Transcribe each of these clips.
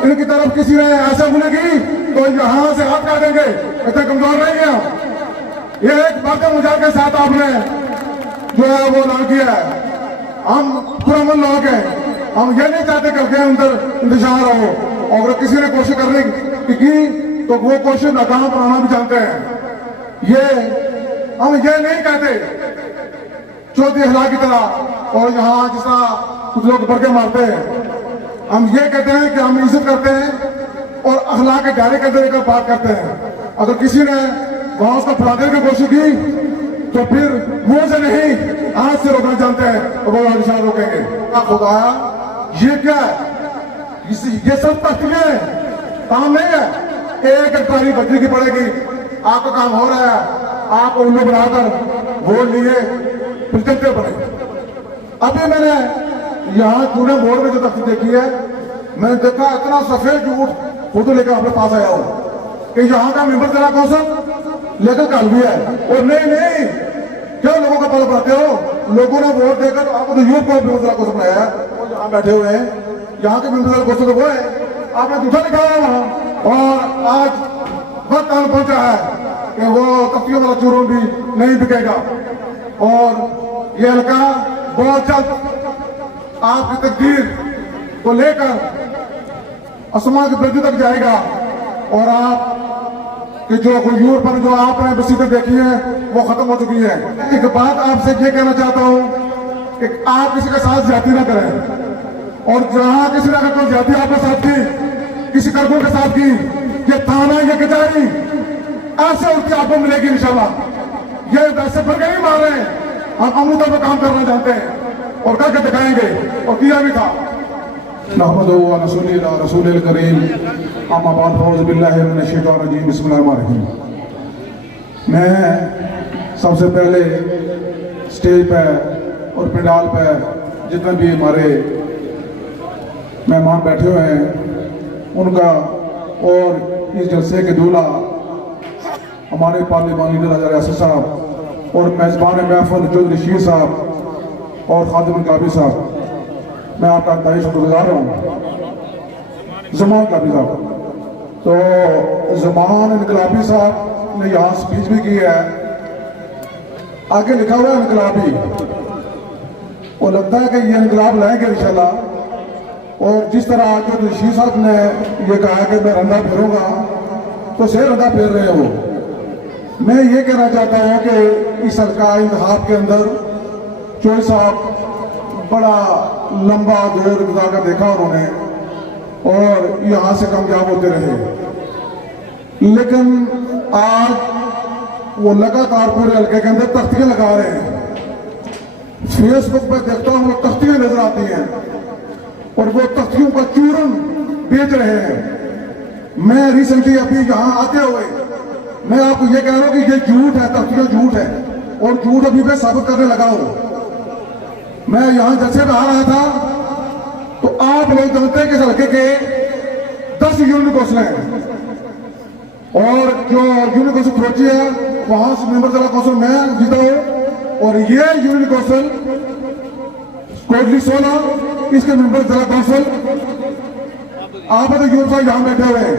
इनकी तरफ किसी ने ऐसा बोले की तो यहां से हाथ काट देंगे, इतने कमजोर नहीं है हम। ये एक बात मुजाहिद के साथ आपने जो है वो ऐलान किया है। हम पुरअमन लोग हैं, हम ये नहीं चाहते करके अंदर इंतजार हो, और अगर किसी ने कोशिश करने की तो वो कोशिश नाकाम बनाना भी जानते हैं। ये हम ये नहीं कहते चौथी हला की तरह और यहाँ जिस तरह कुछ लोग बढ़ के मारते हैं। हम ये कहते हैं कि हम इज्जत करते हैं और अखलाक के दायरे के अंदर बात करते हैं। अगर किसी ने वहां उसको फैलाने की कोशिश की तो फिर मुंह से नहीं हाथ से रोकना जानते हैं तो वो निशान रोकेंगे। खुदाया ये क्या है, ये सब तस्वीरें काम नहीं है। एक तारीख बजने की पड़ेगी, आपका काम हो रहा है, आप उल्लू बनाकर वोट लिए फिर चलते पड़े। अभी मैंने यहाँ चूड़े मोड़ में जो तस्वीर देखी है, मैंने देखा इतना सफेद झूठ फोटो लेकर अपने पास आया हूं कि यहाँ का मेंबर जिला कौंसिल लेकर कल भी है। और नहीं क्यों लोगों का पल बढ़ाते हो, लोगों ने वोट देकर आपको तो यूथ को मेंबर जिला कौंसिल बनाया है, और यहाँ बैठे हुए हैं, यहाँ के मेंबर जिला कौंसिल तो वो है, आपने दूसरा लिखा है वहां। और आज वक्त आन पहुंचा है कि वो तख्तियों वाला चूरन भी नहीं बिकेगा, और ये हल्का बहुत जल्द आपकी तकदीर को लेकर आसमान की बुलंदी तक जाएगा। और आप कि जो यूर पर जो आपने मुसीबत देखी है वो खत्म हो चुकी है। एक बात आपसे ये कहना चाहता हूं कि आप किसी के साथ ज्यादती ना करें, और जहां किसी ने अगर कोई ज्यादती आपके साथ की, किसी कर्मों के साथ की, ये थाना ये कचहरी ऐसे उनकी आपको मिलेगी इंशाल्लाह। ये वैसे भर के नहीं मार रहे हैं, हम अमूदा में काम करना जानते हैं और करके दिखाएंगे, और किया भी था। नहमदुहु व नसल्ली अला रसूलिल करीम, अम्मा बाद, औज़ु बिल्लाहि मिनश शैतानिर रजीम, बिस्मिल्लाहिर रहमानिर रहीम। मैं सबसे पहले स्टेज पे और पंडाल पे जितने भी हमारे मेहमान बैठे हुए हैं उनका, और इस जलसे के दूल्हा हमारे पार्लिमानी लीडर राजा रियासत साहब और मेज़बान महफिल चौधरी शीर साहब और खादिम इनकलाबी साहब, मैं आपका इंतहाई शुक्रगुजार हूँ। ज़मान इनकलाबी साहब, तो ज़मान इनकलाबी साहब ने यहाँ स्पीच भी की है, आगे लिखा हुआ है इनकलाबी, और लगता है कि ये इनकलाब लाएंगे इंशाल्लाह। और जिस तरह जो शीर साहब ने ये कहा कि मैं रंधा फेरूंगा, तो सही रंधा फेर रहे हो। मैं ये कहना चाहता हूँ कि इस सरकार इंतखाब के अंदर चोई साहब बड़ा लंबा दौर गुजार कर देखा उन्होंने, और यहाँ से कामयाब होते रहे, लेकिन आज वो लगातार पूरे हल्के के अंदर तख्तियां लगा रहे हैं। फेसबुक पर देखता हूँ वो तख्तियां नजर आती हैं, और वो तख्तियों का चूरन बेच रहे हैं। मैं रिसेंटली अभी यहाँ आते हुए मैं आपको ये कह रहा हूँ कि ये झूठ है, तख्तियां झूठ है, और झूठ अभी मैं साबित करने लगा हूँ। मैं यहाँ जैसे में आ रहा था तो आप लोग जानते हैं कि हल्के के 10 यूनिट कौंसिल हैं, और जो यूनिट कौंसिल थ्रोची है वहां से मेंबर जिला कौंसिल मैं जीता हूँ, और ये यूनिट कौंसिल कोटली 16 इसके मेंबर जिला कौंसिल आप तो यूनिट साहब यहाँ बैठे हुए हैं।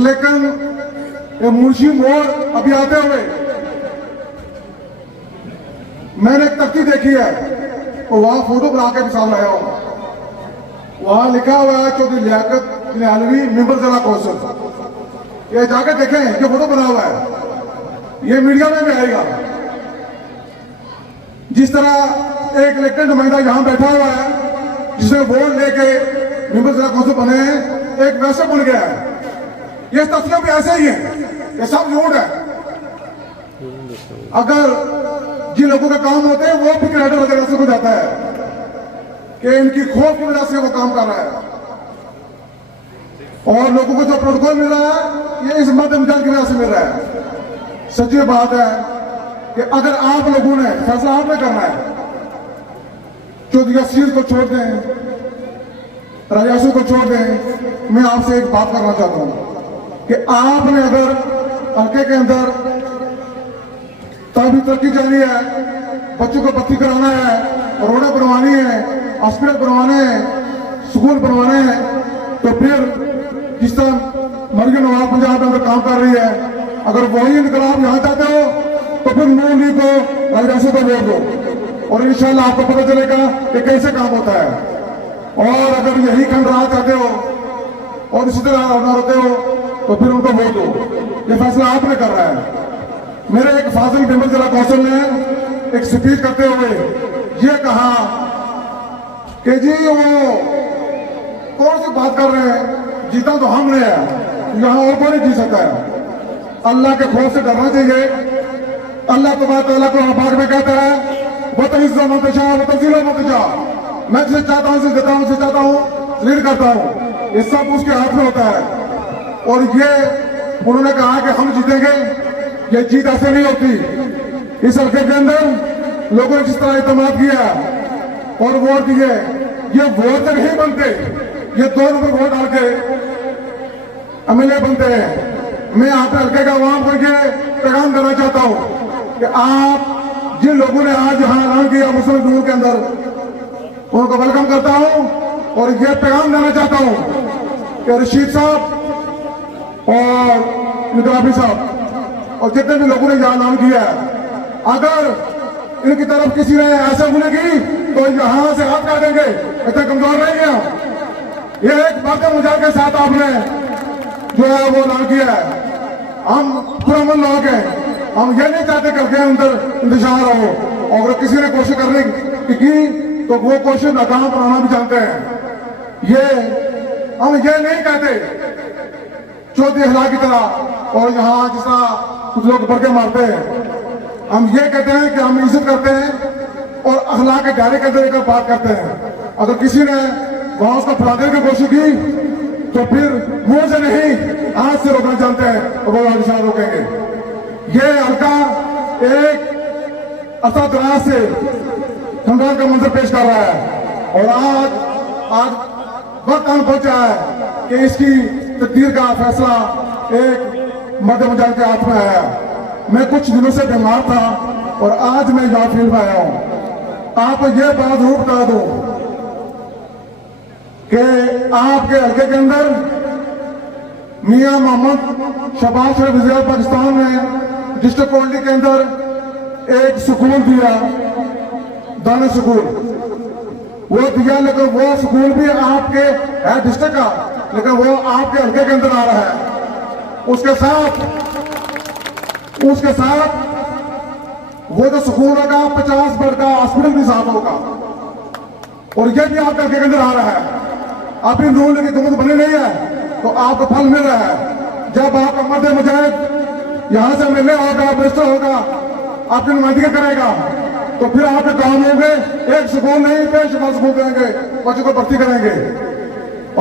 लेकिन मुंशी मोड़ अभी आते हुए मैंने एक तख्ती देखी है, और वहां फोटो बना के मिसाल लाया हूं। वहां लिखा हुआ है चौधरी लियाकत नियालवी मेंबर जिला कौंसिल। ये जाके देखें, ये फोटो बना हुआ है, ये मीडिया में भी आएगा। जिस तरह एक इलेक्टेड नुमाइंदा यहां बैठा हुआ है जिसने वोट लेके मेंबर जिला कौंसिल बने हैं, एक वैसे बन गया है। ये तस्वीरें भी ऐसे ही है, ये सब झूठ है। अगर जिन लोगों के काम होते हैं वो भी क्रेडिट वगैरह से हो जाता है कि इनकी खोज की वजह से वो काम कर रहा है, और लोगों को जो प्रोटोकॉल मिल रहा है ये इस मध्यम जल की वजह से मिल रहा है। सच्ची बात है कि अगर आप लोगों ने फैसला आपने करना है, चौधरी शीर को छोड़ दें, राजासू को छोड़ दें, मैं आपसे एक बात करना चाहता हूं कि आपने अगर हल्के के अंदर तभी तरक्की जानी है, बच्चों को बत्ती कराना है, रोडें बनवानी है, हॉस्पिटल बनवाने हैं, स्कूल बनवाने हैं, तो फिर जिस तरह मरियम नवाज पंजाब में काम कर रही है, अगर वही इनकलाब यहाँ चाहते हो तो फिर नून लीग को राजराशि को वोट दो और इंशाल्लाह आपको पता चलेगा कि कैसे काम होता है। और अगर यही खंडराज चाहते हो और इसी तरह ना होते हो तो फिर उनको वोट दो। ये फैसला आपने कर रहा है। मेरे एक फाजिल मेंबर जिला कौंसिल ने एक स्पीच करते हुए ये कहा कि जी वो कौन सी बात कर रहे हैं, जीता तो हमने है, यहाँ और कोई नहीं जी सकता है। अल्लाह के खौफ से डरना चाहिए। अल्लाह तबारक को पाक में कहता है वो तइज़्ज़ु मन तशा व तुज़िल्लु मन तशा, मैं जिसे चाहता हूँ उसे देता हूँ, उसे चाहता हूँ लीड करता हूँ। ये सब उसके हाथ में होता है। और ये उन्होंने कहा कि हम जीतेंगे, ये जीत ऐसे नहीं होती। इस हल्के के अंदर लोगों ने जिस तरह इत्मीनान किया और वोट दिए, ये वोट से नहीं बनते, ये 2 नंबर वोट डाल के एमएलए बनते हैं। मैं आप हल्के का आवाम को ये पैगाम देना चाहता हूँ कि आप जिन लोगों ने आज यहाँ ऐलान किया मुस्लिम लीग के अंदर, उनको वेलकम करता हूँ और ये पैगाम देना चाहता हूँ कि रशीद साहब और इनकलाबी साहब और जितने भी लोगों ने यहाँ ऐलान किया है, अगर इनकी तरफ किसी ने ऐसा बोलेगी तो यहाँ से हाथ काट देंगे। इतना कमजोर नहीं है। ये एक बात मुझे के साथ आपने जो है वो ऐलान किया है। हम पुरअमन लोग हैं, हम ये नहीं चाहते करके अंदर इंतजार हो। और अगर किसी ने कोशिश करने की तो वो कोशिश नाकाम बनाना भी जानते हैं। ये हम ये नहीं कहते चौथी अखलाक की तरह और यहाँ जिस तरह कुछ लोग बढ़ के मारते हैं। हम ये कहते हैं कि हम इज्जत करते हैं और अखलाक के दायरे के अंदर एक बात करते हैं। अगर किसी ने वहां को फैलाने की कोशिश की तो फिर मुंह से नहीं हाथ से रोकना जानते हैं और वो निशान रोकेंगे। ये हल्का एक अरसा दराज से खंडान का मंजर पेश कर रहा है और आज वक्त आन पहुंचा है कि इसकी तकदीर का फैसला एक मर्द मुजाहिद के हाथ में आया। मैं कुछ दिनों से बीमार था और आज मैं यहाँ फील्ड में आया हूँ। आप ये बात जरूर बता दो कि आपके हल्के के अंदर मियां मोहम्मद शहबाज शरीफ वज़ीर पाकिस्तान ने डिस्ट्रिक्ट कोटली के अंदर एक स्कूल दिया, दाना स्कूल वो दिया, लेकिन वो स्कूल भी आपके है डिस्ट्रिक्ट का, लेकिन वो आपके हल्के के अंदर आ रहा है। उसके साथ वो जो स्कूल होगा 50 बेड का हॉस्पिटल भी साथ होगा और ये भी आपके हल्के के अंदर आ रहा है। अभी नून लीग की हुकूमत बनी नहीं है तो आपको फल मिल रहा है। जब आपका मर्द मुजाहिद यहाँ से मिलने होगा, मिनिस्टर होगा, आपकी नुमाइंदगी करेगा तो फिर आपके काम होंगे एक स्कूल नहीं बेशुमार स्कूल करेंगे, बच्चों को भर्ती करेंगे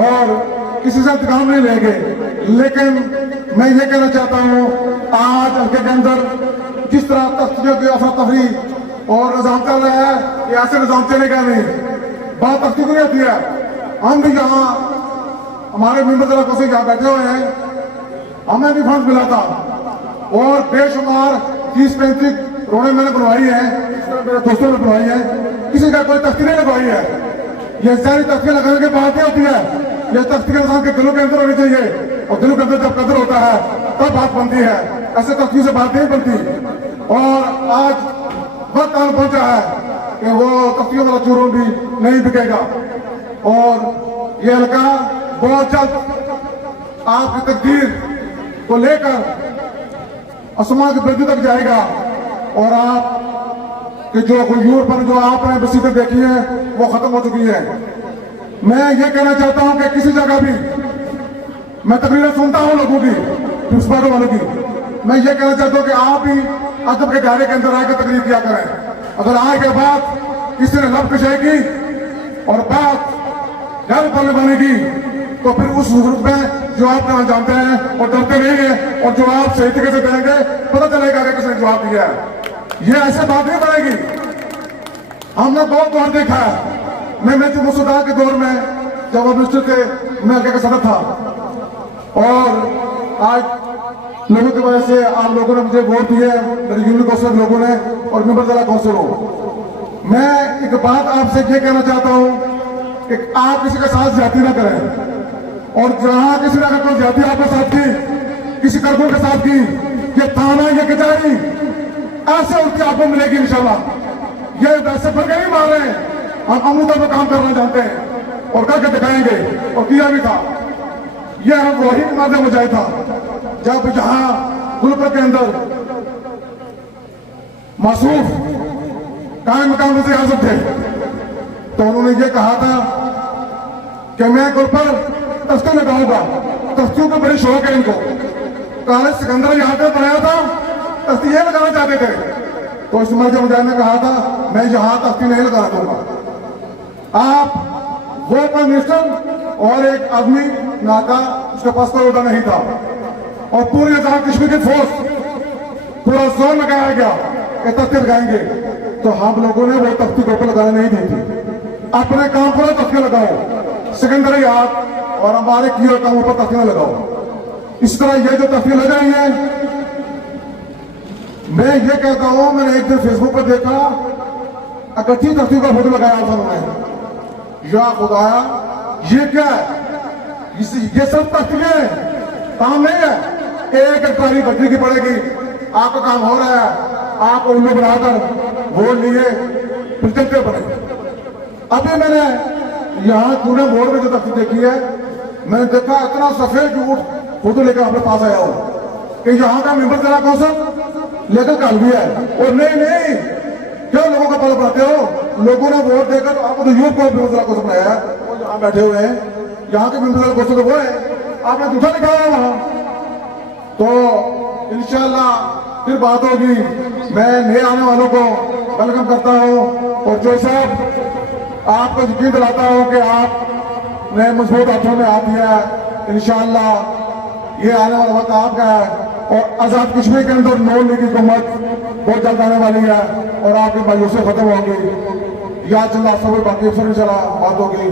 और किसी से इंतकाम नहीं लेंगे। लेकिन मैं ये कहना चाहता हूँ आज हल्के के अंदर जिस तरह तख्तियों की अफरा तफरी और निजाम चल रहा है, ये ऐसे निजाम चलेगा नहीं। बात तख्ती को नहीं होती है। हम भी यहाँ हमारे मेंबर जिला को यहाँ बैठे हुए हैं, हमें भी फंड मिला था और बेशुमार 30-35 रोड़े मैंने बनवाई है, मेरे दोस्तों ने बनवाई है, किसी का कोई तख्ती नहीं लगवाई है। ये सारी तख्ती लगाने की बात नहीं होती है। ये तख्ती के इंसान के दिलों के अंदर होनी चाहिए और दिलों के अंदर जब कदर होता है तब बात बनती है। ऐसे तख्ती से बात नहीं बनती। और आज वक्त आन पहुंचा है कि वो तख्तियों वाला चूरन भी नहीं बिकेगा और ये हल्का बहुत जल्द आपकी तकदीर को लेकर आसमान की बुलंदी तक जाएगा और आप कि जो गुयूर पर जो आपने वसीयतें देखी है वो खत्म हो चुकी है। मैं ये कहना चाहता हूं कि किसी जगह भी मैं तकरीरें सुनता हूं लोगों की, प्रिंसिपल वालों की, मैं ये कहना चाहता हूं कि आप भी अदब के दायरे के अंदर आकर तकरीर किया करें। अगर आए के बाद किसी ने लब कशाई की और बात घर पर बनेगी तो फिर उस ग्रुप में जो आप जानते हैं और डरते नहीं है और जवाब सही तरीके से देंगे, पता चलेगा कि किसने जवाब दिया है। ये ऐसे बात नहीं बनेगी। हमने बहुत दौर देखा है। मैं जो मुसुदा के दौर में जब मिनिस्टर थे, मैं हल्के का सदर था और आज लोगों की वजह से आप लोगों ने मुझे वोट दिए, मेरे यूनियन कौंसिल लोगों ने और मेंबर जिला कौंसिल हो। मैं एक बात आपसे ये कहना चाहता हूं कि आप किसी का साथ जाती ना करें। और जहां किसी ने अगर कोई जाति आपके साथ की, किसी कर्मों के साथ की, ये थाना ये कचहरी ऐसे उनकी आपको मिलेगी इंशाल्लाह। ये वैसे पर नहीं मार रहे हैं, हम अमूदा में काम करना जानते हैं और करके दिखाएंगे और किया भी था। यह हम वही माध्यम हो जाए था जब जहां गुलबर्ग के अंदर मासूफ कायम मकाम वज़ीर आज़म थे तो उन्होंने ये कहा था कि मैं गुल पर तख्ती लगाऊंगा। तख्तियों को बड़ी शौक है इनको। कॉलेज सिकंदर यहाँ पे बनाया था, तख्ती ये लगाना चाहते थे तो इस्माइल के मुजाहिद ने कहा था मैं यहां तख्ती नहीं लगा दूंगा। आप वो प्राइम मिनिस्टर और एक आदमी नाका उसके पास कोई उड़ा नहीं था और पूरी आजाद कश्मीर की फोर्स पूरा जोर लगाया गया कि तख्ती लगाएंगे तो हम लोगों ने वो तख्ती को ऊपर लगाने नहीं दी थी। अपने काम पर तख्ती लगाओ, सिकंदर याद और हमारे किए कामों पर तख्ती लगाओ। इस तरह ये जो तख्ती लग रही है, मैं ये कहता हूं मैंने एक दिन फेसबुक पर देखा इकट्ठी तख्ती का फोटो लगाया था उन्होंने। या खुदाया ये क्या है? ये सब तख्तियां काम नहीं है। एक ट्राली बजरी की पड़ेगी, आपका काम हो रहा है, आप उल्लू बनाकर वोट लिए प्रेसिडेंट बने। अभी मैंने यहाँ पूरे बोर्ड में जो तख्ती देखी है, मैंने देखा इतना सफेद झूठ फोटो लेकर अपने पास आया हो कि यहाँ का मेंबर तेरा कौन लेकर काल भी है। और नहीं क्यों लोगों का पल बढ़ाते हो? लोगों ने वोट देकर आपको तो यूथ को बेरोजगार को बनाया है, वो यहाँ बैठे हुए हैं, यहाँ के बेरोजगार को तो वो है, आपने दूसरा दिखाया वहां। तो इंशाल्लाह फिर बात होगी। मैं नए आने वालों को वेलकम करता हूँ और जो साहब आपको यकीन दिलाता हूँ कि आपने मजबूत हाथों में हाथ दिया है। इंशाल्लाह ये आने वाला वक्त आपका है और आजाद कश्मीर के अंदर नॉन लीग हुकूमत बहुत जल्द आने वाली है और आपकी मायूसी खत्म होगी। या चला सब बाकी फिर चला बात होगी।